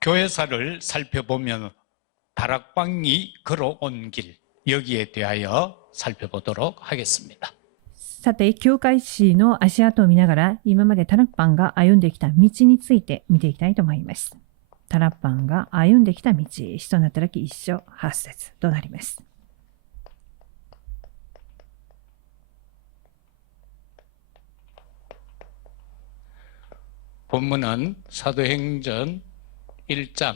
교회사를 살펴보면 다락방이 걸어온 길, 여기에 대하여 살펴보도록 하겠습니다. さて、教会史の足跡を見ながら、今までタラッパンが歩んできた道について見ていきたいと思います。タラッパンが歩んできた道、使徒の働き1章8節となります。본문은 사도행전 1장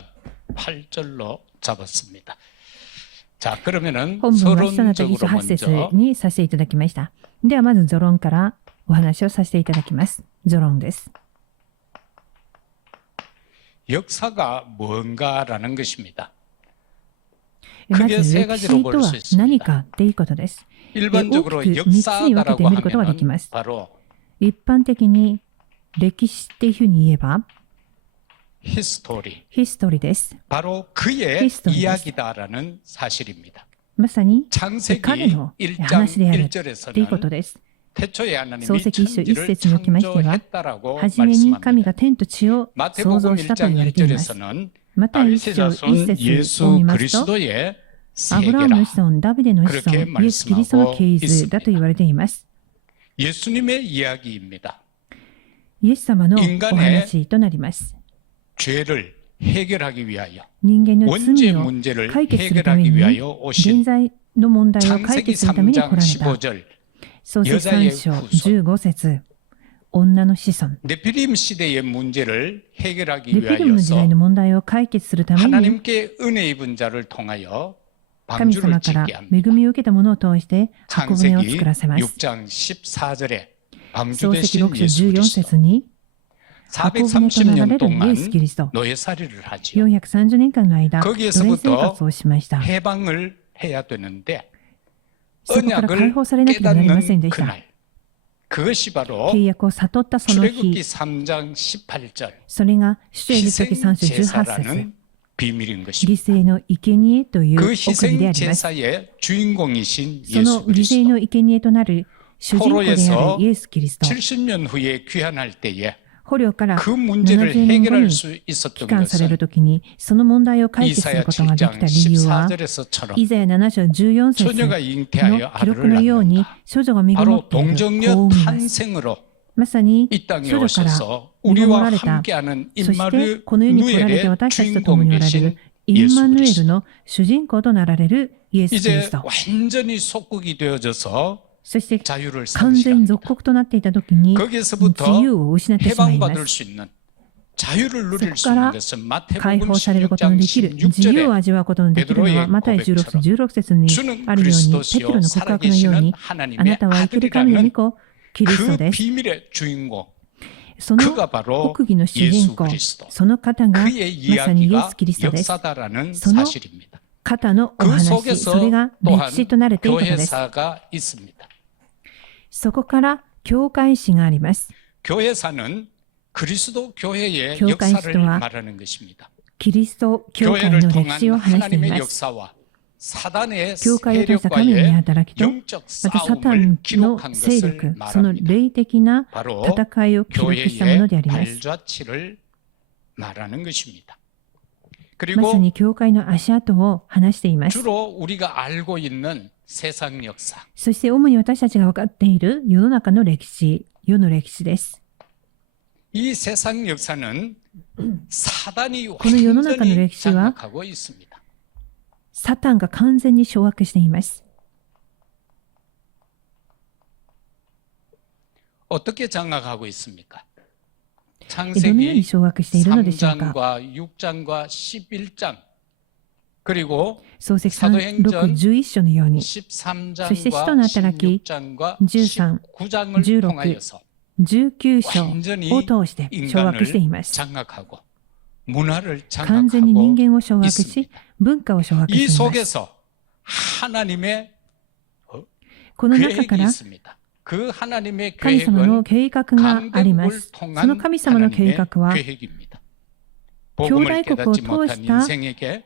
8절로 잡았습니다. 자, 그러면은 本文は使徒の働き1章 서론적으로 8節 먼저 にさせていただきました。ではまず序論からお話をさせていただきます。序論です。 역사가 뭔가라는 것입니다. まず 크게 세 歴 가지로 史 볼 とは 수 何 있습니다. かということです。 일반적으로 大きく3つに分けて 역사다라고 見ることができま 하면은 す。 바로 一般的に歴史っていうふうに言えば 히스토리, ヒストリーです。 바로 그의 히스토리 이야기다라는 사실입니다. まさに彼 창세기 の 1장 話であるというこ 1절에서는 とです。 태초에 하나님이 創世記一章一 천지를 節におきましては、 창조했다라고 はじめに神 말씀합니다. が天と地を創 마태복음 造したと 1장 言われています。 1절에서는 また一 다윗의 章一 자손 節を 예수 見ますと、 그리스도의 アブラハムの 세계라. 子孫、ダビデの子 그렇게 孫、イエス・キリストの系図だと言われています。 예수님의 이야기입니다. イエス様のお 인간의 話となります。 죄를 해결하기 위하여 人間の 원죄 罪を 문제를 解決するため 해결하기 に、 위하여 現 오신 在の問題を解 창세기 決するために来ら 3장 れた。 15절 創世記3章15節、女の子孫。 네피림 시대의 문제를 해결하기 レピリムの時代 위하여서 の問題を解決するために、 하나님께 은혜 입은 자를 통하여 神 방주를 様から 짓게 恵 합니다. みを受けた者を通して箱舟を 창세기 作らせます。 6장 14절에 방주 創世記 대신 6章 예수 14 그리스도 節に箱舟と流 430년 れるイエ 동안 ス・キリスト 노예살이를 하지요. 430年間の間、奴 거기에서부터 隷生活をしました。 해방을 해야 되는데 そこから解 언약을 放されなければなりません 깨닫는 でした。 그날 그것이 바로 契約を悟ったその 출애굽기 日、 3장 18절 それが出エジプト記3章18節、 희생제사라는 비밀인 犠 것입니다. 牲の生贄という 그 奥義であります。 희생제사의 주인공이신 その 예수 犠牲 그리스도 の生贄となる主人公であ 포로에서 るイエス・キリスト、 70년 후에 귀환할 때에 捕虜から 그 문제를 70年後 해결할 に 수 帰 있었던 還される 것은 ときに、その問題を解決す 이사야 ることができ 7장 た理由は、 14절에서처럼 イザヤ7章14節 처녀가 の 잉태하여 記録 아들을 のように 낳는다. 少女が身ごも 바로 っている子を 동정녀 産みます。 탄생으로 まさに 이 땅에 少女から 오셔서 身ごも 우리와 られた、 함께하는 そしてこの世に来られて 임마누엘의 私たちと共に 주인공이 おられ 되신 るイン 예수 マヌエル 그리스도. の主人公となられるイエス・キリ 이제 スト。 완전히 속국이 되어져서 そして 자유를 完全 상실합니다. 属国となっていたときに、自 거기에서부터 由を失ってしまいま 해방받을 す。 수 있는 자유를 누릴 수 그러니까 있는 것은 解 마태복음 放されることの 16장 できる、自由を 16절에 味わうことのできるのは、マタイ16章16節に 주는 あるように、ペテ 그리스도시요 ロの告白のよう 살아계시는 に、あな 하나님의 たは生きる神の御 아들이라는 子、キリスト 그 です。 비밀의 주인공 その 그가 바로 奥義の主人 예수 公、 그리스도 その方が 그의 まさにイエ 이야기가 ス・キリストです。 역사다라는 서の 사실입니다. 方のお 그 話、そ 속에서 れが歴 또한 史となるということです。 교회사가 있습니다. そこから教会史があります。 교회사는 그리스도 교회의 교회 역사를 시도와 말하는 것입니다. キリスト教会 교회를 の歴 통한 史を話してい 하나님의 ます。 역사와 사단의 教会を通した神の 세력과의 働きと、 영적 またサタ 싸움을 ンの 기록한 勢 것을 力、その 말합니다. 霊的な 바로 戦いを記録したものであ 교회의 ります。 발자취를 말하는 것입니다. まさ 그리고 に教会の足跡を話しています。 주로 우리가 알고 있는 세상 역사, そして主に私たちが分かっている世の中の歴史、世の歴史です。 이 세상 역사는 사단이 この世の中の 완전히 歴史は 장악하고 있습니다. サタンが完全に掌握しています。 어떻게 장악하고 있습니까? どのように 창세기 掌握しているのでしょうか。 3장과 6장과 11장 그리고 創世記3、6、11章のように、 13장과 そして使徒の働き 16장과 13 19장을 16 통하여서 19章 완전히 を通して掌握してい 인간을 ます。 장악하고 문화를 完全に人 장악하고 間を掌握し 있습니다. 、文化を掌握 이 しています。 속에서 하나님의 この中 계획이 から 있습니다. 그 하나님의 神様の 계획은 計画がありま 강대국을 す。そ 통한 の神様の計 하나님의 画は、 계획입니다. 兄 복음을 弟国を 깨닫지 通 못한 した 인생에게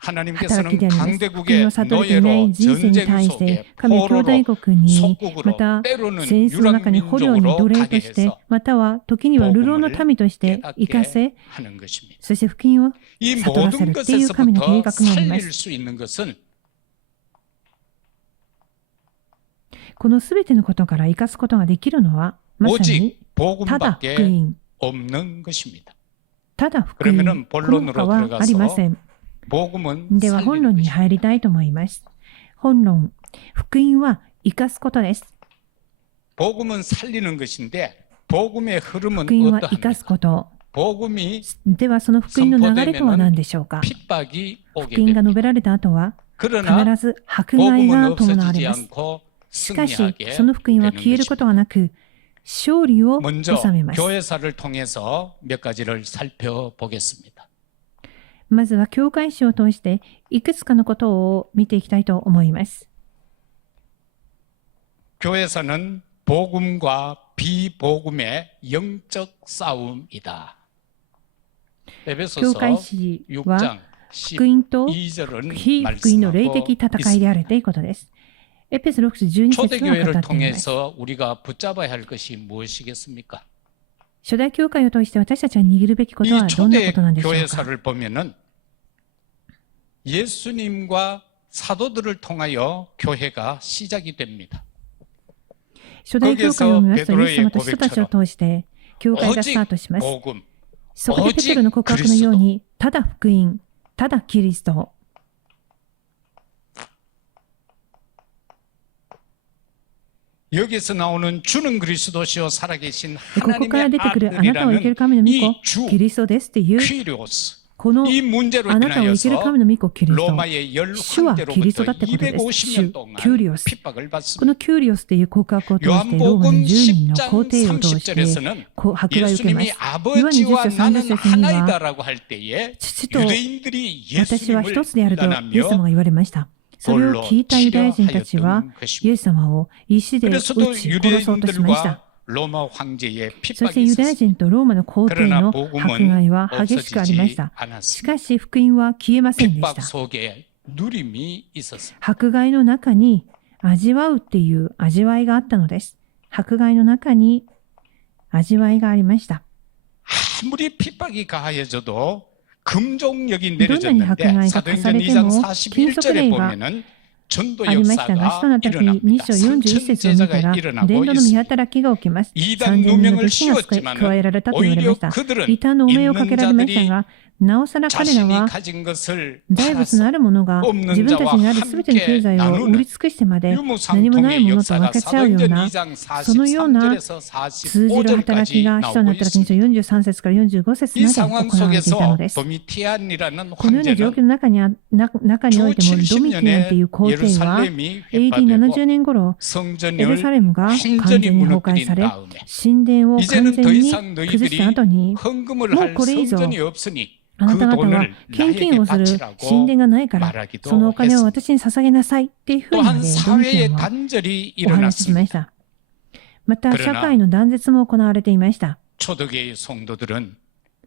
働 하나님께서는 きであります。福音 강대국의 を悟れていない 노예로 人生に 전쟁 対して 속에 神は兄 포로로 弟国にま 속국으로 た 때로는 戦争の中に捕虜に奴 유랑민족으로 隷と 가게 して 해서 または時には流浪の民として生か 깨닫게 せ 하는 것입니다. そして福音を 이 悟らせる 모든 っていう神の計 것에서부터 画がありま 살릴 す。 수 있는 것은 このすべてのことから生かすことができるのはまさ 오직 にただ福 복음밖에 音 없는 것입니다. ただ福音 그러면은 この他はありません。 복음은 では本 살리는 論に 것입니다. 入りたいと思います。本論、福音は生かすことです。 복음은 살리는 것인데 복음의 흐름은 福音は生かす 어떠합니까? こと。 복음이 ではその福音の流れとは何でしょうか。 핍박이 오게 福音が 됩니다. 述べられた後は必 그러나 ず迫害 복음은 が伴われ 없어지지 ます。 않고 しかし 승리하게 その福音は 되는 消えるこ 것입니다. とがなく勝利を 먼저 収めます。 교회사를 통해서 몇 가지를 살펴보겠습니다. まずは教会史を通していくつかのことを見ていきたいと思います。 교회사는 복음과 비복음의 영적 싸움이다. 教 에베소서 会史は 6장 福音と 12절은 非福音の霊 말씀하고 的戦いで 있습니다. あるということです。エペソ6章12節は語 초대교회를 っています。 통해서 우리가 붙잡아야 할 것이 무엇이겠습니까? 初代教会を通して私たちが握るべきことは 이 どんなことなんでしょうか。 초대교회사를 보면은 예수님과 사도들을 통하여 교회가 시작이 됩니다. 初代教会を見ますと、イエス様と人たちを通して教会がス 오직 タートします。 복음, そこでペテロの告白のように、ただ福音、ただキリスト。 여기서 나오는 주는 그리스도시요 살아계신 ここから 하나님의 出てくるあなたを生ける 아들이라는 神の御 이 子、 주 キリストですっていう、 퀴리오스 この 이 문제로 あなたを生ける 인하여서 神の御子、キリスト。 로마의 열 主はキリストだ 황제로부터 ってことです。 250년 主、 동안 キュリオス。 핍박을 こ 받습니다. のキュリオスという告白を通して、ローマの 요한복음 10人の 10장 皇帝を通して、 30절에서는 迫害を受けま 예수님이 す。 아버지와 요한 20장 나는 30節には 하나이다라고 할 때에 父と 유대인들이 私は 예수님을 一つであるとイエス様 비난하며 が言われました。それを 돌로 聞いたユダヤ人たちは 치려하였던 イエ 것입니다. ス様を石で撃ち 그래서도 殺そうとしました。 유대인들과 로마 황제의 そして 핍박이 ユダヤ 있었습니다. 人とローマの皇帝 그러나 の迫 복음은 害は激しくありまし 없어지지 た。し 않았습니다. かし福音は消えませんでし 핍박 た。 속에 누림이 있었습니다. 迫害の中に味わうっていう味わいがあったのです。迫害の中に味わいがありました。 아무리 핍박이 가해져도 금종력이 どんなに迫 내려졌는데 害が課さ 사도행전 れて 2장 も禁足 41절에 令が 보면은 전도 ありましたが、使徒 역사가 の時 일어납니다. 2章41節を見た 선천제자가 ら、 일어나고 伝道の見 있습니다. 働きが起きます。 이단 3000人の 누명을 弟子が 씌웠지만 加えられたと言われま 오히려 した。 그들은 異端の汚名をかけられました 있는 が、なおさら彼ら 자신이 は 가진 것을 財物の 팔아서 あるものが 없는 自分たちにある 자와 すべての経済を 함께 売り尽くしてまで何もない 유무상통의 ものと分 역사가 けちゃうよう 사도행전 な 2장 そのような 43절에서 通じる働き 45절까지 が使徒の 나오고 働き 있습니다. 2章43節から45節 이 まで 상황 行われていたの 속에서 です。 도미티안이라는 このような状況 황제는 の中においてもド 주 ミティアンという 70년에 皇帝は 예루살렘이 AD70 회파되고 年頃エル 성전을 サレムが完 완전히 全に崩壊 무너뜨린 され 다음에 神殿を完 이제는 全 더 に 이상 崩した 너희들이 後に 헌금을 뭐 할 고래이죠. 성전이 없으니 あな 그 た方は 돈을 献 나에게 金をする 바치라고 神殿がないから 말하기도 そのお金を 했습니다. 私に捧げなさいっていうふうにま 또한 でドミティア 사회의 ンは 단절이 お話ししま 일어났습니다. した。また 그러나 社会の断絶も行われていました。 초대교회의 성도들은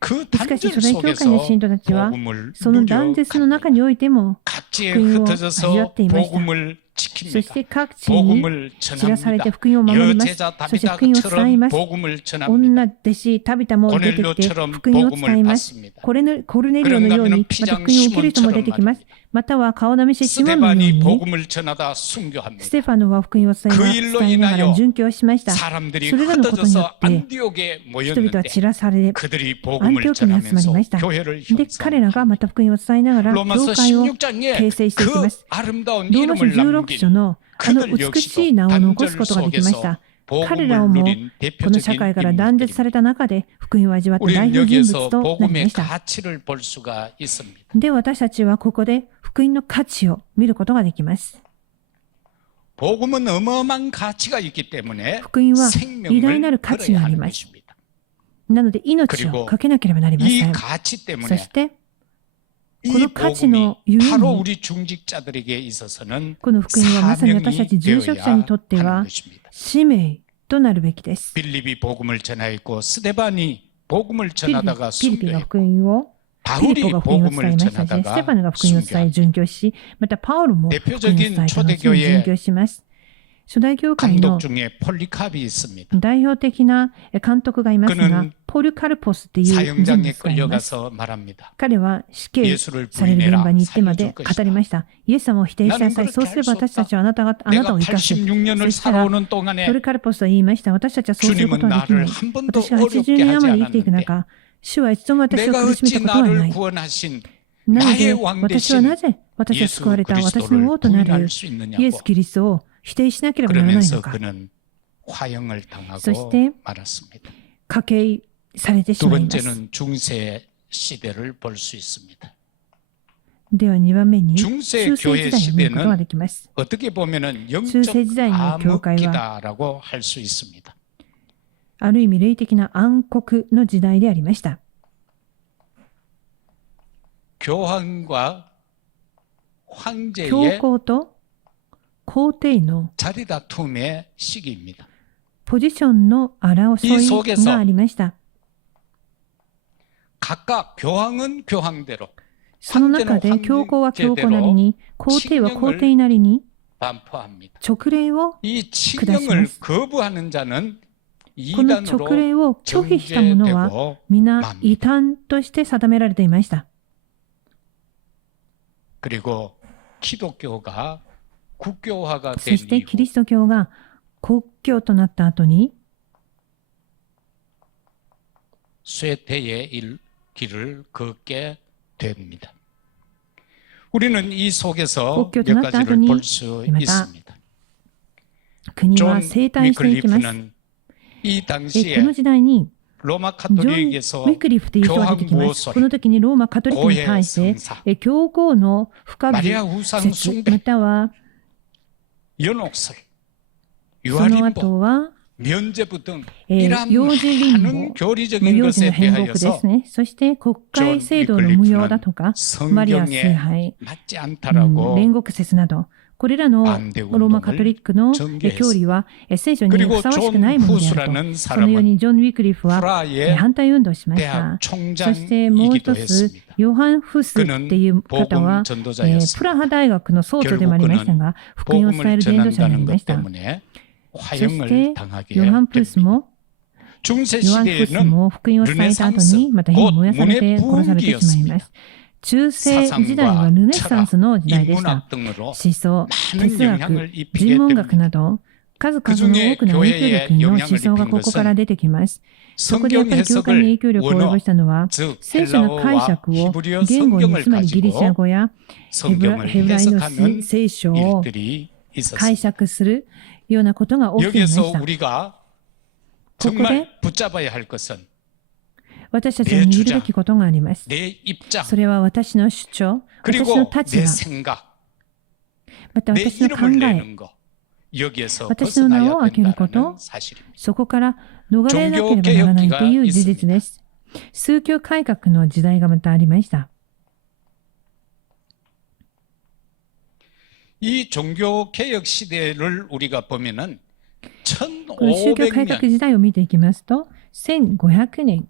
그 しかし 단절 初代教会の 속에서 信徒たちは 복음을 その断絶の中 누려갑니다. においても 각지에 복음을 흩어져서 가져왔대 이마시다. 복음을 そ 지킵니다. して各地に 복음을 知らされて 전합니다. 福音を守ります。 여제자 そして福音を伝えま 다비다처럼 す。 복음을 전합니다. 女弟子タビタも出てきて 고넬료처럼 福音を伝え 복음을 ます。 받습니다. コルネリオのようにまた福音を受ける人も出てきます。または顔なめしシモンのよう 스데반이 に 복음을 전하다 ス 순교합니다. テファノは福音を伝 그 え 일로 ながら 인하여 殉教しました。 사람들이 それらのことによ 흩어져서 って 안디옥에 人々は 모였는데 散らされ 그들이 アン 복음을 テオキに集まり 전하면서 ました。 교회를 で、彼ら 형성합니다. がまた福音を伝えながら教 로마서 会を 16장에 形成していきま 그 す。 아름다운 ローマ書 이름을 16 남긴 章のあの 그들 美しい 역시도 名を残す 단절 ことができまし 속에서 た。彼ら 복음을 も 누린 この社 대표적인 会から断絶さ 인물들입니다. れた中で福音を味わった代 우리는 表人 여기에서 物となり 복음의 ました。 가치를 볼 수가 있습니다. で、私たちはここで福音の価値を見ることができます。 복음은 어마어마한 가치가 있기 때문에 福音は偉大な 생명을 る価値 걸어야 があり 하는 ます。 것입니다. なので命をかけなければなりませ 이 ん。 가치 そ 때문에 して、 이 この価値 복음이 のゆえ 바로 に 우리 중직자들에게 있어서는 この福音はまさに私たち 사명이 住職者にとって 되어야 は 하는 것입니다. 使命となるべきです。 빌립이 복음을 전하였고 스데반이 복음을 ピリピ 전하다가 ピが 순교했고 福音をフィリポ 바울이 が福音を伝え 복음을 ましたし、ステ 전하다가 ファノが福音を伝え 순교합니다. 殉教し、またパウロも福音を伝えた後に 대표적인 殉教します。初代教会 감독 の 중에 폴리캅이 있습니다. 代表的な監督がいますが 그는 、ポルカルポスっていう人 사형장에 物がいます。 끌려가서 말합니다. 彼は死刑 예수를 される現場 부인해라. に行ってまで 살려줄 語 것이다. りました。イエス様を否定しなさ 나는 い。 그렇게 そうすれば 할 수 私たちはあなた 내가 を生かす。 86년을 そしたら 살아오는 동안에 ポルカルポスは言いました。私たちはそうするこ 주님은 とはできな 나를 い。 한 번도 私が 어렵게 80年 하지 余り生きていく 않았는데 中、主は一度も私を 내가 苦しめた 어찌 ことはな 나를 い。 구원하신 なので 나의 왕 私は 대신 なぜ私は救わ 예수 れた私の 그리스도를 王となる 부인할 수 イエ 있느냐고 ス・キリストを否定しなければならない 그러면서 のか。 그는 화형을 당하고 そして 말았습니다. 処刑されてし 두 まいます。 번째는 중세 시대를 볼 수 있습니다. では2番目に 중세 中世 교회 時代を見ることができます。 어떻게 보면은 영적 중세時代の教会は 암흑기다라고 할 수 있습니다. ある意味霊的な暗黒の時代でありました。 교황과 教 황제의 皇と皇帝の 자리 다툼의 시기입니다. ポジションの争い 속에서 がありました。 각각 교황은 교황대로 その中で教皇は教皇なりに、皇帝は皇帝なりに 반포합니다. 勅令を 이 칙령을 그다시 거부하는 자는 この勅 이단으로 令を拒否した者は 정죄되고 皆異端として定められていました。 그리고 기독교가 국교화가 そ 된 してキ 이후 リスト教が国教となった後に 쇠퇴의 길을 걷게 됩니다. 우리는 이 속에서 몇 국교도 가지를 났다더니 볼 수 이마다 있습니다. 国 존 は生誕していきます。 위클리프는 이 こ 당시에 の時代に 로마 ジョン・ウ 카톨릭에서 ィクリフという人が出てきます。 교황 この時にローマカトリックに 고해 対して 성사 教皇の深 마리아 火 우상 説 숭배 または 연옥설 その 유아림보 後は 면제부 등 이러한 幼児臨 많은 母 교리적인 幼児の 것에 変国で 대하여서 すね。そして国 존 会制度の無用だとか、マリア崇 성경에 拝、 맞지 않다라고 煉獄説など、これらのロ 반대 ーマカトリックの 운동을 教理は聖書にふ 그리고 さわしく 존 ないものである 후스라는 と。そのよう 사람은 にジョン・ウィクリフは 프라하의 反対運動をしまし 대학 た。そしてもう 총장이기도 一つ、 했습니다. ヨハン・フスっていう方は 복음 、 전도자였습니다. プラハ大学の総長でもありましたが、福音を伝え 복음을 る伝道者になり 전한다는 ま 것 した。 때문에 そし 화형을 て、 당하게 ヨハン・プス 됩니다. も、 중세 ヨハン・プス 시대에는 も福音を伝えた後に、また火に燃やされて殺されてしまいます。中世時代はルネサンスの時代でした。 인문학 등으로 思想、 많은 哲学、 영향을 입히게 人文学 됩니다. など、数々の多くの影響力の思想がここから出てきます。そこでやっぱ 성경 り教会に影 해석을 響力を及ぼ 원어, したのは、 즉 聖書の解 헬라어와 釈を 히브리어 言語に、 성경을 つまりギリシャ 가지고 語やヘブ 성경을 ライの 해석하는 聖書を 일들이 解 있었습니다. 釈するようなことが起きていま 여기에서 した。 우리가 ここで 정말 붙잡아야 할 것은 私たちが握るべきことがあります。 내 입장 それは私の主張、私の 그리고 立 내 場、 생각, また 내 私の考 이름을 え、 내는 거 여기에서 私の名を 벗어나야 開けること 된다는 사실입니다. そこから逃れなければならないという事実です。宗教改革の時代がまたありました。 이 종교 개혁 시대를 우리가 보면은 この宗教改革 1500년 時代を見ていきますと、1500年、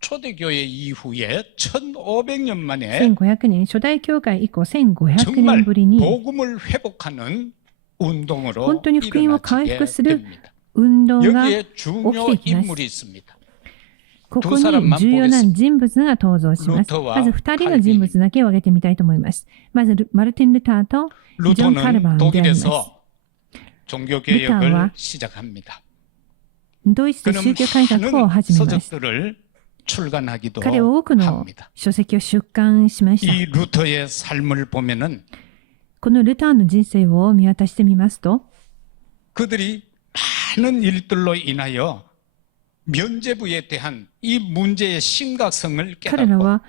초대교회 이후에 1500년 만에 1500年、初代教会以降1500 정말 年ぶりに 복음을 회복하는 운동으로 本当に福音を回 일어나게 復する 됩니다. 運動が 여기에 중요起きていきます。 인물이 있습니다. ここに重要な人物が登場します。ルトはまず2人の人物だけを挙げてみたいと思います。まずマルティン・ルターとジョン・カルバ 루터는 ンであります。 독일에서 종교 루터와 개혁을 시작합니다. ドイツで 그는 宗教改革を 많은 始めます。 서적들을 출간하기도 彼は多くの 합니다. 書籍を出版しました。 이 루터의 삶을 보면은 このルターの人生を見渡してみますと、 그들이 많은 일들로 인하여 면죄부에 대한 이 문제의 심각성을 彼ら 깨닫고 は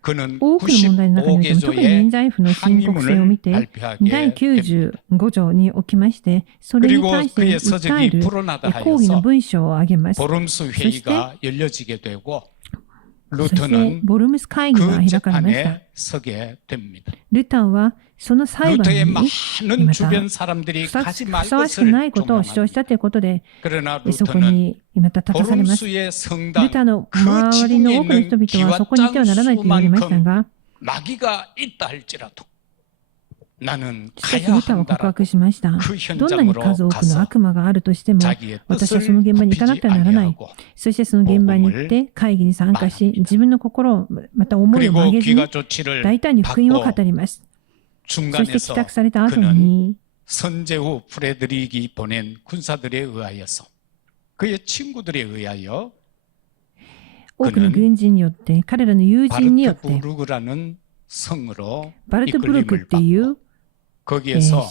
그는 多くの問題の中においても特に免 95개조의 罪符の深刻性を見 항의문을 て、 발표하게 第 됩니다. 95条におきまして、それに 그리고 対して 그의 訴え 서적이 る 불어나다 抗議の 하여서 文章を挙げます。 보름수 회의가 열려지게 되고 そして 루터는 ボルムス会議が 그 開かれました。 재판에 서게 됩니다. ルターはその裁判 루터의 に 많은 また 주변 사람들이 ふさ 가지 ふ 말 さわしくな 것을 いことを主張し 조롱합니다. たということで、 그러나 そこ 루터는 にまた立たされます。 보름수의 ル 성당 ターの 그 周りの 지붕에 多くの人 있는 々はそこにいてはならないと言われましたが、 마귀가 있다 할지라도 나는 しかし 가야 ルターは告 한다라고 白しました。 그 どんなに 현장으로 数多くの 가서 悪魔があるとしても、 자기의 私は 뜻을 その現場に行かなくて 굽히지 はならない。 아니하고 そしてその現場に行って会議に参加し、自分の心をまた思いを 그리고 曲げずに 귀가 조치를 大胆に福音を語 받고 ります。そして帰 중간에서 宅された後 그는 に、 선제후 프레드릭이 보낸 군사들에 의하여서 그의 친구들에 의하여 多くの軍人によって、彼らの友人によって、 바르트부르크라는 성으로 バルトブルクっ 이끌림을 ていう 받고 거기에서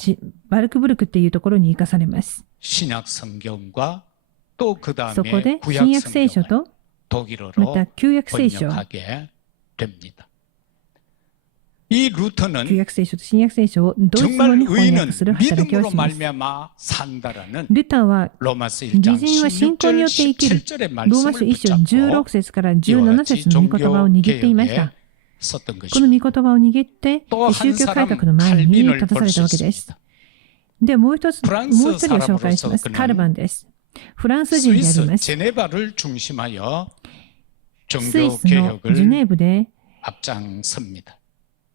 バルクブルクっていうところに生かされます。 신약 성경과 또 그 そこ 다음에 で 구약 新約聖書 성경을 と、ま 독일어로 た旧約聖書、 번역하게 됩니다. 이 旧 루터는 約聖書と新約聖書をドイツ語 정말 に翻 의인은 訳する働きを 믿음으로 します。 말미암아 산다라는 ルターは 로마서 1장 義人は信仰によって生きる 16절의 ローマ書 말씀을 1章 붙잡고 16節から17節の御言葉を握っていました。 썼던 この 것입니다. 御言葉を握って또 宗 한 教改 사람 革の前に 칼빈을 立たさ 볼 れ 수 たわけです。 있습니다. で、もう一人を 프랑스 紹介します。 사람으로서 カルバンです。フランス人であり 스위스 ます。 제네바를 중심하여 スイ 종교 スのジュネ 개혁을 ーブで 앞장섭니다.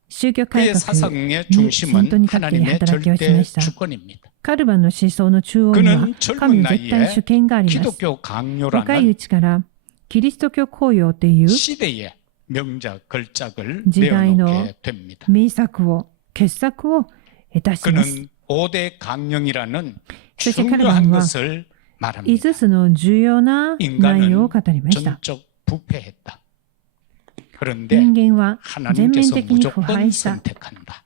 宗教改 그의 革 사상의 に先 중심은 頭に立って 하나님의 働きをし 절대 ました。 주권입니다. カルバンの思想の中央には 그는 젊은 神の絶対 나이에 主権があります。 기독교 若い 강요라는 うちからキリスト教公用という 시대의 명작 걸작을 지다이노 내어놓게 됩니다. 名作を、傑作を出します。 그는 5대 강령이라는 그래서 중요한 칼빈은 것을 말합니다. 5つの重要な内容を語りました。 전적 부패했다. 그런데 人間は全面 하나님께서 的に腐 무조건 敗した。 선택한다.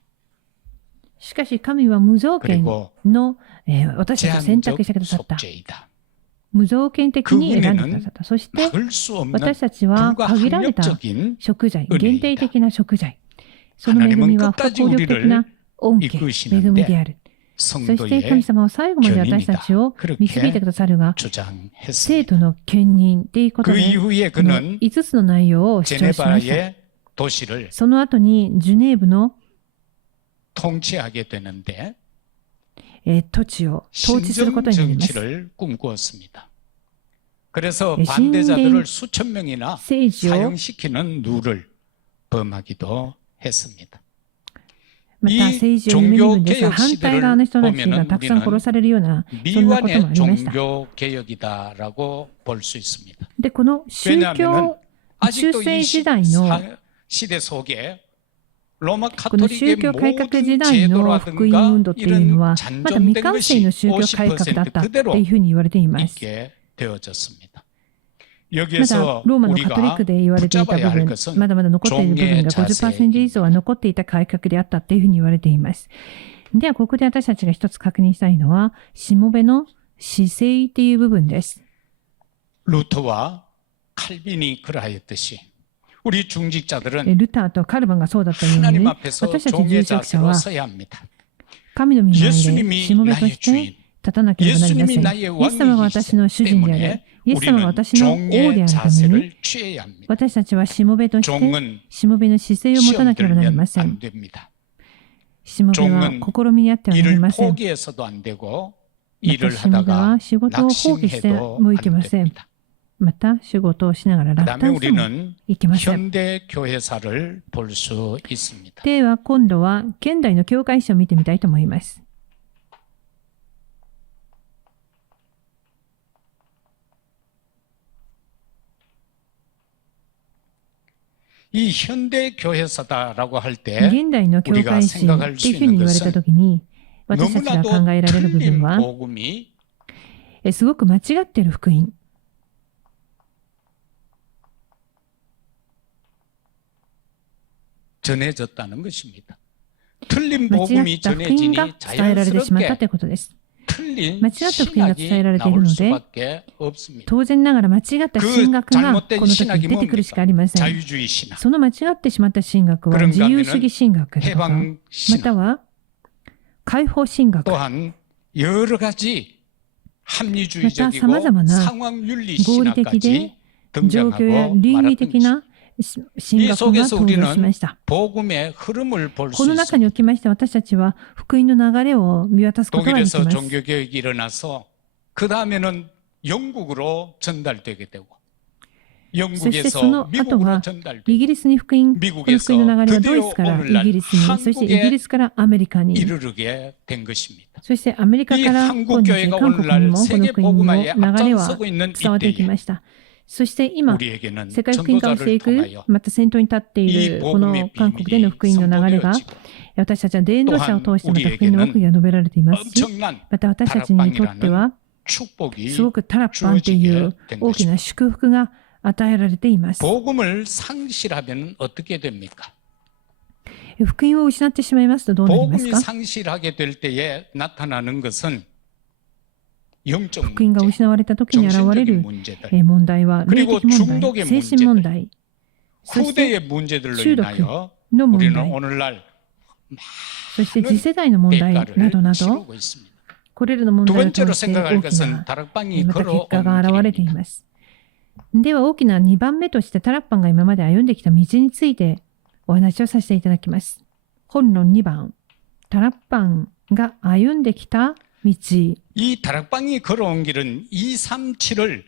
しかし神は無条件 그리고 の、私たちを選択 제한적 してくださった。 속죄이다. 無条件的に選んでくださった。そして 막을 수 없는 私たちは限られた 불가항력적인 贖罪、 은혜이다. 限定的な贖罪。その恵みは不可抗力的な恩恵、恵みである。そして神 성도의 様は最後まで私たちを導いてくださるが、生 주장했습니다. 徒の兼任ということ 그 で、 이후에 この 그는 5つの内容を主張しました。 제네바의 도시를 その後にジュネーブの、 통치하게 되는데 土地を統治することになります。 신정정치를 꿈꾸었습니다. 그래서 예, 반대자들을 수천 명이나 政治を 사형시키는 누를 범하기도 했습니다. また政治を夢見るんですが、反対側の人たちがたくさん殺されるような、そんなこともあ 미완의 りました。 종교개혁이다라고 볼 수 있습니다. で、この宗 왜냐하면 教、中 아직도 世 이 時代の 시대 속에 로마 この宗 카톨릭의 教改革時 모든 代の福音運動 제도라든가 というのは 이런 まだ未 잔존된 完成 것이 の宗教改革だったっていうふうに言われています。 있게 되어졌습니다. まだ 여기에서 ローマのカトリッ 우리가 クで言われていた部 붙잡아야 할 分、 것은 まだまだ残っている部分が 50% 以上は残っていた改革であったっていうふうに言われています。ではここで私たちが一つ確認したいのは、しもべの姿勢っていう部分です。 루터와 칼빈이 그러하였듯이 우리 중직자들은 ルターとカルバンがそうだったよう 하나님 に、 앞에서 私たち 종의 従職者 자세로 は 서야 합니다. 神の御前で 예수님이 しもべと 나의 して 주인, 立たなければなりません。 예수님이 나의 イエス様が私の主人であり、 왕이시기 イエス様が 때문에 私の王 우리는 であ 종의 るために、 자세를 취해야 합니다. 私たちはしもべとして、 종은 しもべの姿勢を持たなければなり 시험 ませ 들면 ん 안 。 됩니다. しもべは 종은 試みにあってはなり 일을 ません。 포기해서도 안 되고 ま 일을 たしもべ 하다가 は仕事を放棄して 낙심해도 もいけ 안 ません。 됩니다. また仕事をしながら落 그다음에 胆しても 우리는 いけません。 현대 교회사를 볼 수 있습니다. では今度は現代の教会史を見てみたいと思います。 이 현대 교회사다라고 할 때 現代の教会史っていうふうに言われたときに、私たちが 너무나도 考えられる部 틀린 分は、 복음이 すごく間違っている福音。 전해졌다는 것입니다. 틀린 間違 복음이 った福音が 전해지니 伝えられてしまったとい 자연스럽게 うことです。 틀린 間違った福音が伝えられ 신학이 ている 나올 ので、 수밖에 없습니다. 当然ながら間違った神学がこの時に出てくるしかありません。 자유주의 신학, その間違ってしまった神学は自由主義神学だとか、 해방 ま 신학 たは解放神学、 또한 여러 가지 합리주의적이고また様々な 상황윤리 合理的で 신학까지 状況や 등장하고 倫理 말았던 的な神学が登場しました。 복음의 흐름을 볼 こ 수 の中に 있습니다. おきまして私たちは福音の流れを見渡すことができ 독일에서 ます。 종교개혁이 일어나서 그 다음에는 영국으로 전달되게 되고 そしてその 영국에서 後 미국으로 は 전달되고 イギリスに福音、この福音の流れはドイツからイギリスに、そしてイギリスからアメリカに、 이르게 된 것입니다. そしてアメリカ 이 から今日 한국교회가 韓国に 오늘날 もこの 세계 福音の 복음화에 流れは 앞장서고 있는 伝わっていき 이때에 ました。そして今、 우리에게는 世界福音化をしていく、 전도자를 통하여 また先頭に立ってい 이 るこの 복음의 韓国での 비밀이 福音の流れが、 선포되어지고 私たちは伝道者を通してまた福音の奥義が述べられていますし、 엄청난 また私たちにとっては、 축복이 すごくタラッパンという大きな祝福が与えられています。 복음을 상실하면 어떻게 됩니까? 福音を失ってしまいますとどうなります 복음이 か？ 상실하게 될 때에 나타나는 것은 영적 福音が 문제, 失われた時に現れ 정신적인 る 문제들, 問題は霊 그리고 的問 중독의 題、精神問題、そして 후대의 문제들로 중독, 인하여 の問 우리는 題、 오늘날 そして次世代の問題など 대가를 など、 치르고 있습니다. これらの問 두 題を通 번째로 して 생각할 大き 것은 な 다락방이 また結 걸어온 果が現れてい 길입니다. ます。では大きな2番目としてタラッパンが今まで歩んできた道についてお話をさせていただきます。本論2番、タラッパンが歩んできた道。 이 다락방이 걸어온 길은 237을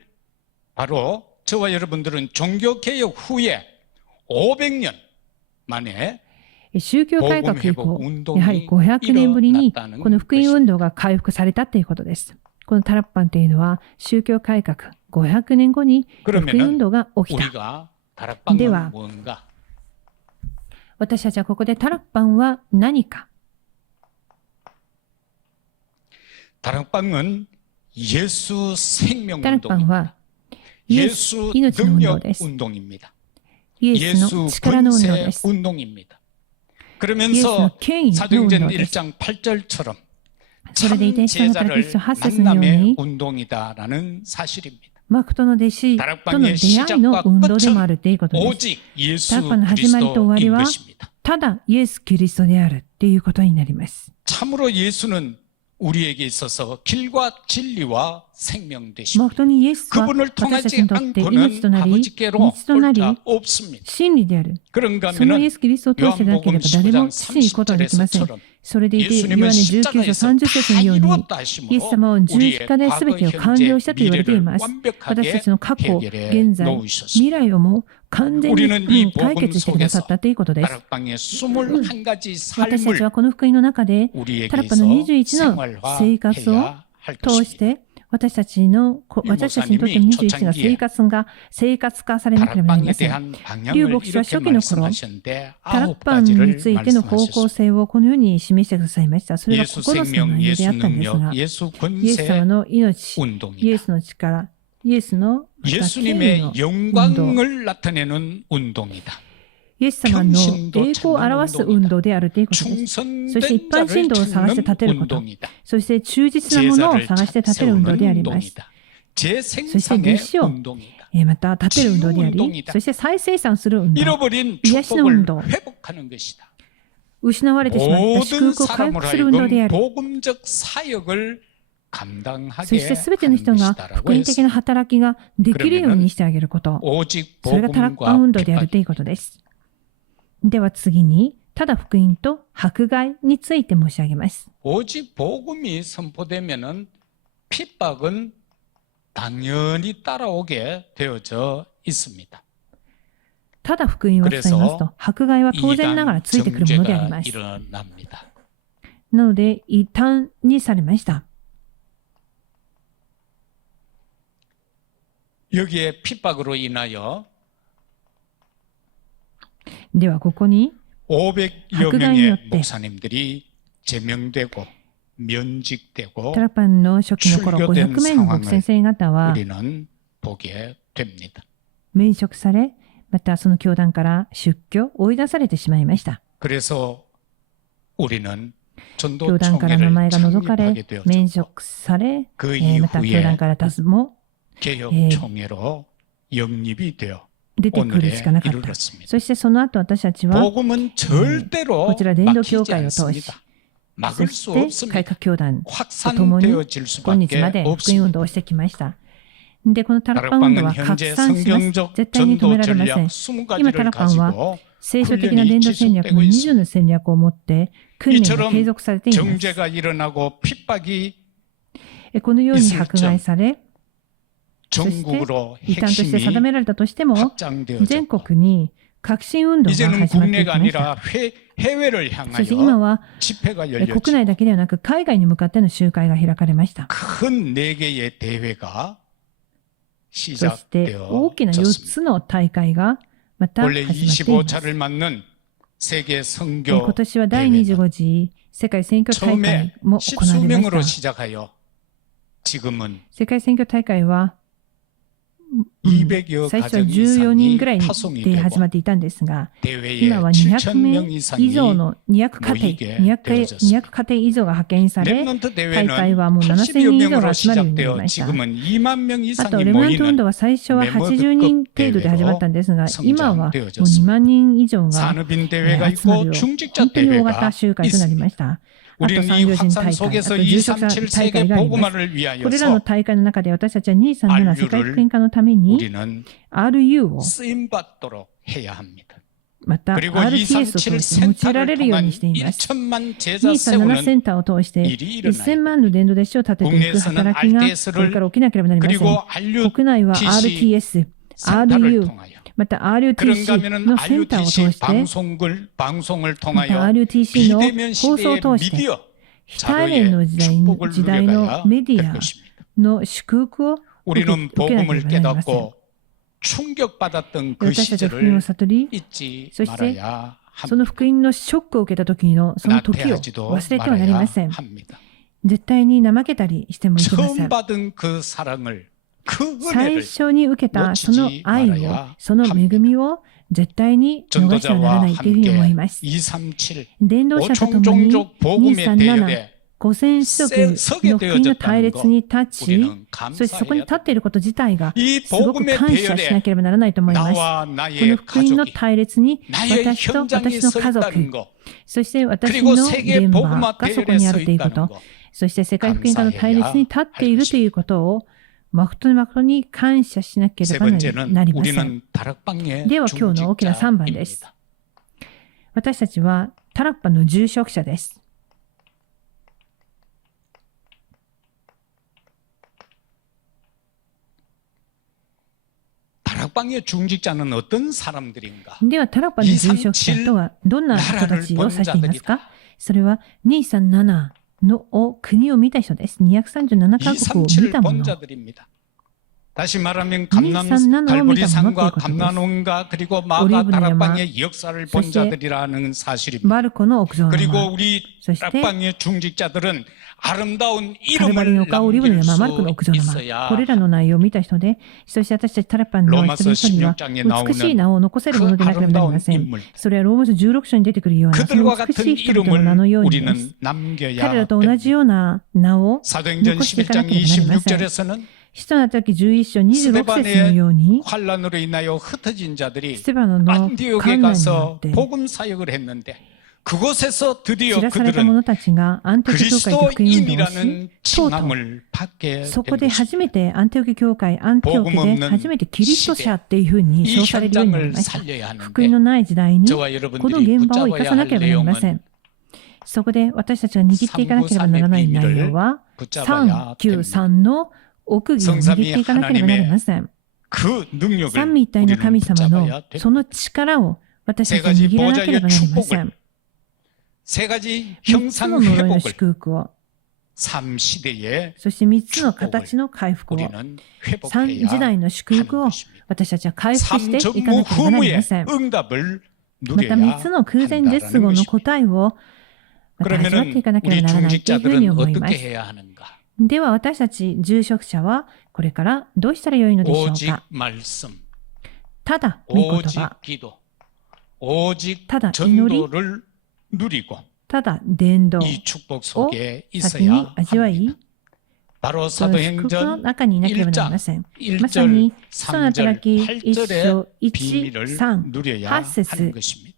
바로 저와 여러분들은 종교개혁 후에 500년 만에 宗教改革以降、やはり500年ぶりにこの福音運動が回復されたということです。このタラッパンというのは宗教改革500年後に福音運動が起きた。 우리가 다락방은 대화. 뭔가? 私たちはここでタラッパンは何か。 다락방은 예수 생명 タラッパン 운동입니다. はイエス 예수 命の運動 능력 です。 운동입니다. イエスの 예수 力の運動 권세 です。 운동입니다. イエスの 그러면서 権威の運 사도행전 動です。 1장 8절처럼 それでいて、使徒の働き 제자를 書8節のよう 만남의 に、 운동이다라는 사실입니다. マクトの弟子との出会いの運動でもあるということです。 오직 예수 다락방의始まりと終わりは 그리스도인 것입니다. ただイエス・キリストであるということになります。 참으로 예수는 우리에게 있어서 길과 진리와 생명 マ 되십니다. クトにイエスは 그분을 私たち 통하지 にとって命 않고는 となり、 아버지께로 道とな 올 り、 자 없습니다. 真理である。 그런가 そのイエ 하면은 ス・キリストを通してなけれ 요한복음 ば誰も 19장 父に行くことはできません。 30절에서처럼 それでいて、ヨハネ 예수님은 19章 십자가에서 30節のよう 다 に、 이루었다 イエス 하심으로 様は十字 우리의 架で全てを 과거, 完了 현재, したと言われてい 미래를 ます。私た 완벽하게 ちの過去、 해결해 現在、 놓으셨습니다. 未来をも完全に 우리는 이 解 복음 決してくださったということです。 다락방의 21가지 私たち 삶을 はこの福音の中で、 우리에게 タラッパの21の生活を 생활화해야 할 通し 것입니다. て、私たちにとって21が生活化されなければなり 다락방에 ません。 대한 劉 방향을 牧師は 이렇게 初期の頃、 말씀하셨는데 タラッ 9パンに 가지를 ついての方向 말씀하셨습니다. 性をこのように示してくださいました。それが 예수 9つの 생명, 内容で 예수 あったんですが、 능력, 예수 イエス様 권세 の命、イエ 운동이다. スの力、イエスの権威の 예수님의 運動、 영광을 나타내는 운동이다. イエス様の栄光を表す運動であるということです。そして一 충성된 般信 자를 徒を探して立て 찾는 ること、 운동이다. そして忠実なものを 제자를 探して立てる運動であ 세우는 ります。 운동이다. 재생산의 그래서 운동이다. また立てる運動であり、 운동이다. そして再生産する運動、 잃어버린癒しの 축복을 運動、 회복하는 것이다. 失われてしまった祝 모든 福を回 사람을 復する運動であ 하여금 り、 복음적 사역을 そ 감당하게 してすべての 하는 人が 것이다라고 福音的な 했습니다. 働きができるようにしてあげること、 오직 それがタラッパン 복음과 運動である 핍박. ということです。では次に、ただ福音と迫害について申し上げます。 오직 복음이 선포되면은 핍박은 당연히 따라오게 되어져 있습니다. ただ福音を伝えますと、迫害は当然ながら 이단 ついてくるものであり 정죄가 ます。 일어납니다. なので、異端にされました。 여기에 핍박으로 인하여 ではここに、 500여迫害によって 명의 목사님들이 제명되고 면직되고 タラパンの初期の頃、500名の牧先生方は 우리는 보게 됩니다. 免職され、またその教団から出居、追い出されてしまいました。 그래서 우리는 教団から名前 전도총회를 が除かれ 창립하게 、免 되었고 職され、 그 また教団 이후에 からも 개혁총회로 영입이 되어 出てくる 오늘에 しかなかった。 이르렀습니다. そしてその後私たちは、 복음은 절대로 こちら伝道協 막히지 会を通し、 않습니다. そ 막을 し 수 て改 없습니다. 革教団とともに 확산되어질 今日ま 수밖에 で福音運 없습니다. 動をしてきました。で、このタラッパン運動は 다락방은 拡 현재 散します。 성경적 絶対に止め 전도 られませ 전략 ん。 20가지를 타락방은 가지고 聖書的な伝道戦略の 훈련이 20の戦略を持って訓練が 이처럼 継続されています。 정죄가 일어나고 핍박이 このように迫害され、 전국으로 異端として定 핵심이 められたとしても、 확장되어졌고 全国に革新運動が 이제는 始まっていき 국내가 ました 아니라 해외를 そして今 향하여 は 집회가 国 열렸죠. 内だけではなく海外に向かっての集会が開かれました。 큰 4개의 대회가 そして大きな4 시작되어졌습니다. つの大会がまた 원래 始まっています。 25차를 맞는 세계 今 선교 年は第 대회가 25次世界選挙大 처음에 会も行われ 10수명으로 ました。 시작하여 지금은 世界選挙大会は、 200여 最初は 가정 14人ぐら 이상이 い 파송이 で始 되고 まっていたんですが、 대회에 今は200 7,000명 名以 이상이 上の200家 모이게 庭、200 되어졌습니다. 家庭以上が派遣され、 랩넌트 大会はもう 대회는 7000 80여 人以上 명으로 が集まるようになり 시작되어 ました。 지금은 2만 명 あ 이상이 と、レムナント運 모이는 動は最初は80人程度で始まったんですが、今はもう2万人以上が 산업인 대회가 集まる 있고 よう、 중직자 本当に大 대회가 型集会となり 있습니다. ました。あと 우리는 産 이 業人 확산 大会、あ 속에서 と住職者 237 大 세계 会があります。 복음화를 これらの 위하여서 大会の中で私たちは237世界福音化のために 우리는 RU を 쓰임받도록 해야 합니다. また 그리고 RTS を通して用いられ 237るよう 통한 にしています。 1천만 제자 237セ 세우는 ンターを通して 일이 1000 일어나요. 万の伝道弟子を立てていく 국내에서는 働きがこれ RTS를 から起きなければなりません。 그리고 RUTC 国内は RTS、 센터를 RU、 통하여 また 그런가 RUTC 하면은 のセンターを通 RUTC して、 방송을 また 통하여 RUTC の 비대면 放送 시대의 を通して、 미디어 非対面の 자료의 時代 축복을 の 누려가야 メデ 될 ィア 것입니다. の祝福を受け 우리는 なければ 복음을 なりません。 깨닫고 충격받았던 그 私たちは福音を 시절을 悟り、 잊지 そして 말아야 その 합니다. 福音のショックを受けた時のその時を 나태하지도 忘れてはなりま 말아야 せん。 합니다. 絶対に怠けたりしてもいけませ 처음 ん。 받은 그 사랑을 그 最 은혜를 初に受けたその愛を、その恵みを絶対に逃してはなら 전도자와 ないというふうに思い 함께 ます。 237伝道者と共に 오총종족 복음의 237 대열에 5000種族の福音の隊列に立ち、 우리는 そしてそこに 감사해야 立っていること自体が 이 すごく 복음의 感謝しな 대열에 ければならないと思います。 나와 この 나의 福音の 가족이 隊列に 나의 私と 현장이 私の 서 家 있다는 族、 거 そして私 그리고 の 세계 現場 복음화 がそこ 대열에 にあ 서 るというこ 있다는 と、 거 そして世界福音化の隊列に立っているということを誠に感謝しなけれ 세 ばな 번째는 りません。 우리는 다락방의 では今日の大きな3番です。 중직자입니다. 私たちはタラッパの住職者です。 다락방의 중직자는 어떤 사람들인가? ではタラッパの住職者とはどんな人たちを指していますか？それは237の国を見た人です。237カ国を見 237를 たも 본 の。 자들입니다. 다시 말하면 237 갈보리산과 を見た者ということです。 감난원과 그리고 마가 올리브는 다락방의 역사를 본 そして 자들이라는 사실입니다. バルコの屋上 그리고 山、 우리 そして 다락방의 중직자들은 아름다운 カルバリの 이름을 丘、オリーブの 남길 山、 수 マルコの屋上山、 있어야 これらの内容を見た人で、そして私たちタラッパンの一人一人には 로마서 16장에 나오는 美しい名を残せるものでなければなりま 아름다운 せん。 인물 それはローマ書16章に出てくるような、その 그들과 美し 같은 い人々の名の 이름을 ようにです。 우리는 남겨야 彼らと同じような名を 사도행전 残していかな 11장 ければなりません。 26절에서는 使徒の時11章26節のように、 환란으로 인하여 흩어진 ス 자들이 テバノの 안디옥에 観難によ 가서 って 복음 사역을 했는데 그곳에서 드디어 知らされた 그들은 者たちがアンテオキ教会で福音運動をし、 그리스도인이라는 とうとう 칭함을 받게 そこ 된 で 것입니다. 初めてアンテオキ教会、アンテオキで初めてキリスト者っていうふうに 이 称されるようになり 현장을 ました。 살려야 福音の 하는데 ない時代に 저와 この 여러분들이 現場を生か 붙잡아야 さな 할 ければなりませ 내용은 ん。そこで私たちが握っていかなければならない内容は、 붙잡아야 됩니다. 393の奥義を握っていかなければなりません。 그 능력을 三位一体の 우리는 神様の 붙잡아야 됩니다. その力を私たちは握らなければなりません。 세 가지 3つの 형상 呪いの 회복을 祝福を、 3시대에 そして3つの形の回復を、 우리는 3 회복해야 時代の祝 하는 福を 것입니다. 私たちは回復してい 3전무 かなければなりま 후무의 せん。ま 응답을 た 누려야 3つの空前絶 한다라는 後の 것입니다. 答えをまた味わって 그러면은 いかなけれ 우리 ばならないというふうに 중직자들은 思いま 어떻게 す。 해야 하는가? では私たち住職者はこれからどうしたらよいのでしょう 오직 か。 말씀, ただ御言 오직 葉、 기도, 오직 타다 전도를 누리고 ただ伝道 이 축복 속에 先に 있어야 味わい、 합니다. 바로 その祝福の 사도행전 中にいなければなりません。まさ 1절, に使徒の 3절, 働き1 8절의 章1、 비밀을 3、 누려야 8節 하는 것입니다.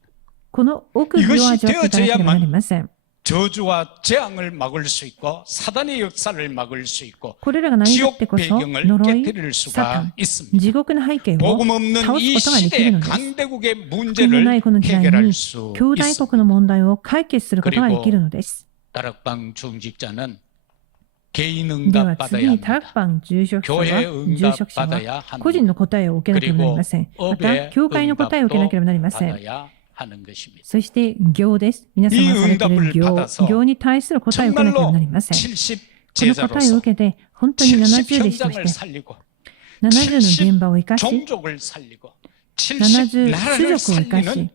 この奥義を味わっていかなければなりません。 저주와 재앙을 막을 수 있고 사단의 역사를 막을 수 있고 これらが何かってこそ 지옥 배경을 呪い、 깨뜨릴 サタ 수가 ン、 있습니다. 地獄の背景を 복음 倒 없는 すこ 이 とができる 시대 のです。 강대국의 福音のな 문제를 いこの時代 해결할 に 수 兄弟 있습니다. 国の問題を解決することができるのです。 다락방 중직자는 개인 では 응답 次 받아야 にタラ 합니다. ッパン住職者 교회 は、住 응답 職者は 받아야 個人 합니다. の答えを受けなければなりません。また、 업의 教会の答えを受けなければなりません。 받아야 하는 것입니다. そして行です。皆様がされている 이 응답을 行 받아서 行に対する答えを受けなければなりません。 70この答えを 제자로서 受けて、本当に 70 70弟子と 현장을 して、 살리고 70の現場を生かし、 종족을 살리고 70 70 나라를 種族を生かし 살리는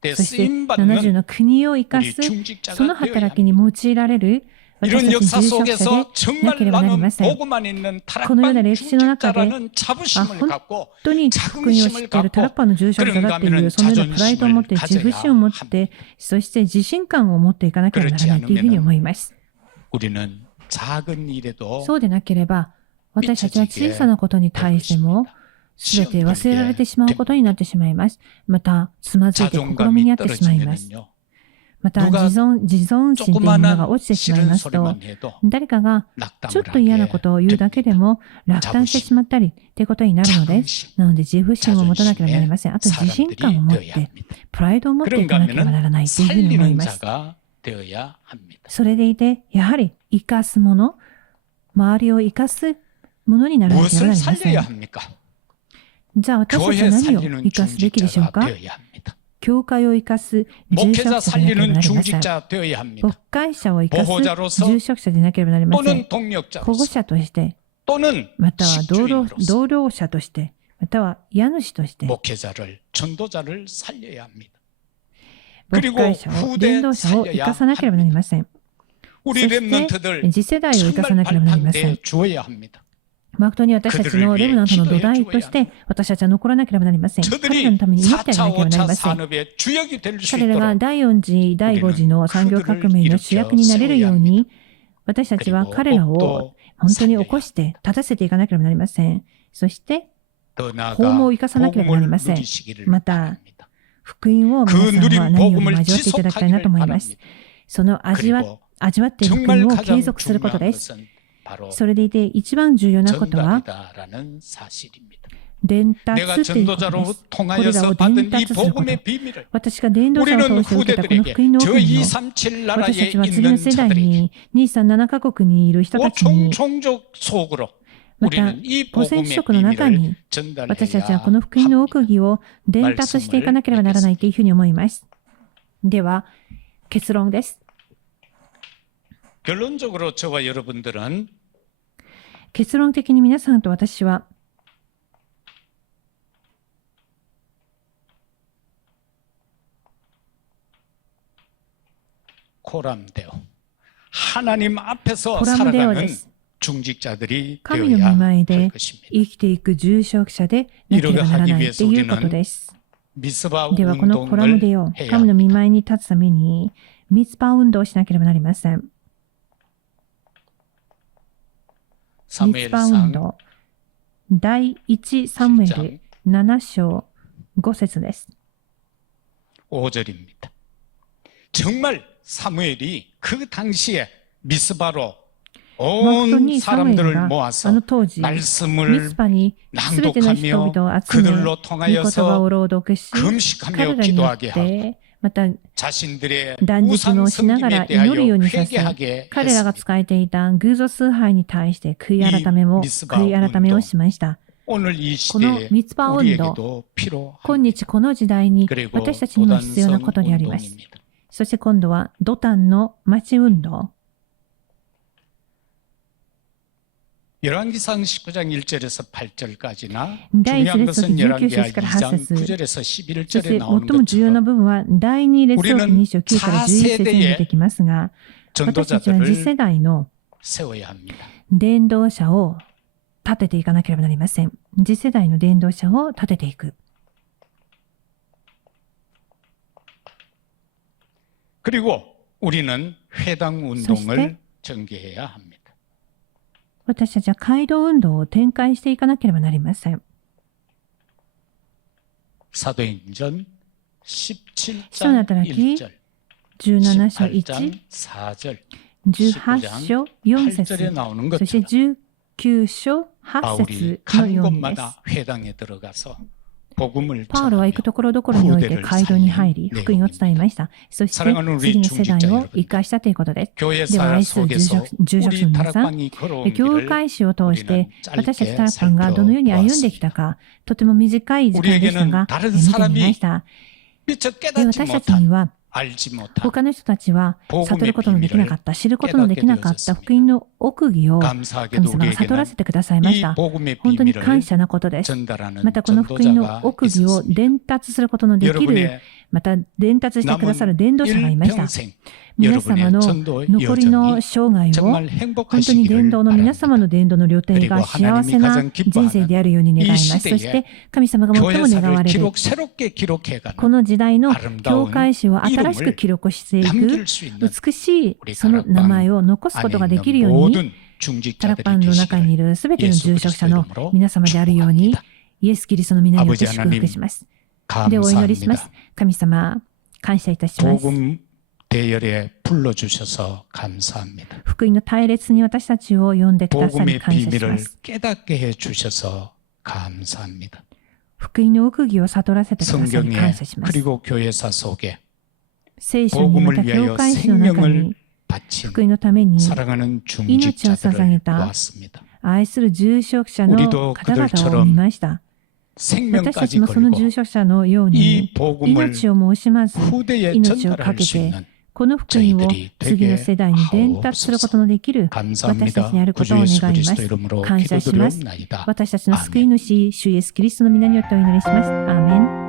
、데 そして 쓰임 70 받는 の国を生か 우리 す、 중직자가 その 되어야 働 합니다. きに用いられる 이런 私たち 역사 住職者 속에서 でな 정말 ければなり 나는 ません。 복음만 있는 このような 다락방 歴史の中で、 중직자라는 자부심을 아, 갖고 本当に福音を知っているタラッパの住職者だっていう、そのようなプライドを持って、自負心を持って、そして自信感を持っていかなければならないというふうに思います。 우리는 작은 일에도 そうでなければ、私たちは小さなことに対しても、すべて忘れられてしまうことになってしまいます。また、つまずいて試み 자존감이 にあってしまいます。 떨어지면요 また、自尊心というものが落ちてしまい 조그마한 ますと 싫은 、 소리만 해도 誰かがちょっ 낙담을 と嫌な 하게 ことを言うだけでも落胆してしまったりってことになるのです。 자긍심, なので自負心を持たなければなりません。あと自信 사람들이 感を持っ 되어야 て、 합니다. プライドを持ってい 그런가 かなければな 하면 らないというふうに思い 살리는 ます。 자가 되어야 합니다. それでいて、やはり生かすもの、周りを生かすものにならなければな 무엇을 りませ 살려야 ん。 합니까? じゃあ私たち 교회 は何を 살리는 生かすべきでしょう 중직자가 か？ 되어야 합니다. 教会を生かす住職 목회자 者でなければ 살리는 なりません。 중직자 되어야 합니다. 牧会者を生か 보호자로서 す住職者でなければなりません。 또는 保護 동력자로서 者として、 또는 または同 식주인으로서 僚者として、または家主として、 목회자를 전도자를 살려야 합니다. 牧会者を、伝道者を生かさなければなりません。 우리 そして 랩런트들 次世代を生かさ 정말 なければなりません 발판돼 。 주어야 합니다. 誠に私たちのレムナントの土台として私たちは残らなければなりません。彼ら 저들이 のために祈ってあげ 4차, なければなり 5차 ません。 산업의 주역이 될 수 彼らが 있도록 第4次、第5次の産業革命の主役になれるように、私たちは彼らを本当に起こして立たせていかなければなりません。そして、 더 나아가 法も生かさなければなりま 복음을 せん。 누리시기를 また、 바랍니다. 福音を 그 皆さんは 누린 何よりも 복음을 味わっていただきたいなと思います。 지속하기를 바랍니다. その味わ 그리고 っている福 정말 音を 가장 継続すること 중요한 です。 것은 바로 それでいて一番重要なことは 전달이다라는 사실입니다. 伝 내가 達ということで 전도자로 す。これら 통하여서 を 받은 伝 이 達すること。 복음의 비밀을 私が伝道者を 우리는 通して受けたこの 후대들에게 福音の 저 奥義を 237 私 나라에 たちは次の 있는 世代 자들에게 に237カ国にいる人たち 5총 に 종족 속으로 また 우리는 이 5000 복음의 種族の中 비밀을 に私たちは 전달해야 この福音の奥 합니다. 義を伝達していかなければならないというふうに思います。では結論です。 결론적으로 저와 여러분들은 結論的に皆さんと私は 코람데오 하나님 앞에서 コラムデオ 살아가는 です。 중직자들이 神の 되어야 御前 할 で 것입니다. 生きていく住職者でなければならないということです。 미스바 ではこのコラムデオ、 운동을 해야 神の御 합니다. 前に立つためにミツパ運動をしなければなりません。ミツパ運 사무엘상 動、第1サムエル7章5節です。 5절입니다. 정말 사무엘이 그 당시에 미스바로 誠 온 にサムエル 사람들을 があ 모아서 の当時、ミ 말씀을 ツパにすべての人々を 낭독하며 集め、御 그들로 言葉 통하여서 を朗読し、彼 금식하며 らによっ 기도하게 하고 て、また 자신들의 断食 우상 をしながら 섬김에 祈るよ 대하여 うにさせ、 회개하게 彼らが 했습니다. 仕えていた偶像崇拝に対して悔い改めをしました。 오늘 이 この 시대에 ミツパ運動、 우리에게도 필요합니다. 今日この時代に 그리고 私たちにも必要なことであります。 도단성 운동입니다. そして今度はドタンの町運動。 열왕기상 19장 1절에서 8절까지나 第一 중요한 列 것은 19 열왕기하 節から 2장 8節 9절에서 そし 11절에 て最 나오는 も重要な 것처럼 部分は第2列王記2章9から11節に出てきますが、私たちは次世 전도자들을 代の 세워야 합니다. 伝道者を立てていかなければなりません。次世代の伝道者を立てていく。 그리고 우리는 회당 운동을 전개해야 합니다. 私たちは街道運動を展開していかなければなりません。 사도행전 使徒の 17장 働き 1절 17章 18장 1、 4절, 18章4 8절에 節、 나오는 そして 것처럼 19章8 바울이 節の 간 ようにです 곳마다 회당에 들어가서 복음을 パウロは 전하며 行くところどころにおいて街道に入り、福音を伝えました。そして次の世代を生かしたということです。 교회 では、 사역 愛する住 속에서 職の 우리 皆さん、 다락방이 걸어온 教 길을 会史を通して 우리는 私たち 짧게 タラッパンがどのように歩んできた 살펴보았습니다. か、とても短い時間でしたが、 우리에게는 見てみました。 미처 で 깨닫지 私たちに 못한 は 알지 못한 他の人たちは悟ることのできなかった、知ることのできなかった福音の奥義を 감사하게도 神様が悟らせ 우리에게는 てくださいまし 이 た。 복음의 本当に感 비밀을 謝なことです。 전달하는 またこの福音の 전도자가 奥義を 있었습니다. 伝達することのできる、 여러분의 また伝達してくださる伝道者がいました。 일평생 皆様 여러분의 の 전도 残りの 여정이 生涯を 정말 本当に伝 행복하시기를 道の皆様 바랍니다. の伝道の旅程 그리고 が幸せな 하나님이 가장 人生であるように願います。 이 そ 시대에 して神様が最も願わ 교회사를 れる 새롭게 기록해가는 この時代の 아름다운 教会史を新しく記録していく 남길 수 있는 美しいその名前を残すことができるよう 안에 に 있는 모든 タラパン 중직자들이 の中にい 계시기를 るすべての住職者の皆様であるように 축복합니다. イエス・キリストの皆によって祝福します。でお祈りします。 감사합니다. 神様、感謝いたします。 복음 대열에 불러주셔서 감사합니다. 福音の隊列に私たちを呼んでくださり 복음의 感謝しま 비밀을 す。 깨닫게 해주셔서 감사합니다. 福音の奥義を悟らせてくださり 성경에 感謝します。 그리고 교회사 속에 聖書にま 복음을 た 위하여 教会史の中 생명을 に 바친 福音のために 사랑하는命を捧 중직자들을 げた 보았습니다. 愛する住職者の 우리도 方々を 그들처럼 見ました。私た 생명까지 ちもその 걸고 住職者のよう 이 に 복음을 命をも惜しまず 후대에命を 전달할 かけ 수 て 있는 この福音を 저희들이 次の 되게 世代に伝達することのできる私たち 감사합니다. にあることを 구주 願い 예수 ま 그리스도 す。 이름으로 感謝します。 기도드리옵나이다. 私たちの救い主、主イエスキリストの皆によってお祈りします。アーメン。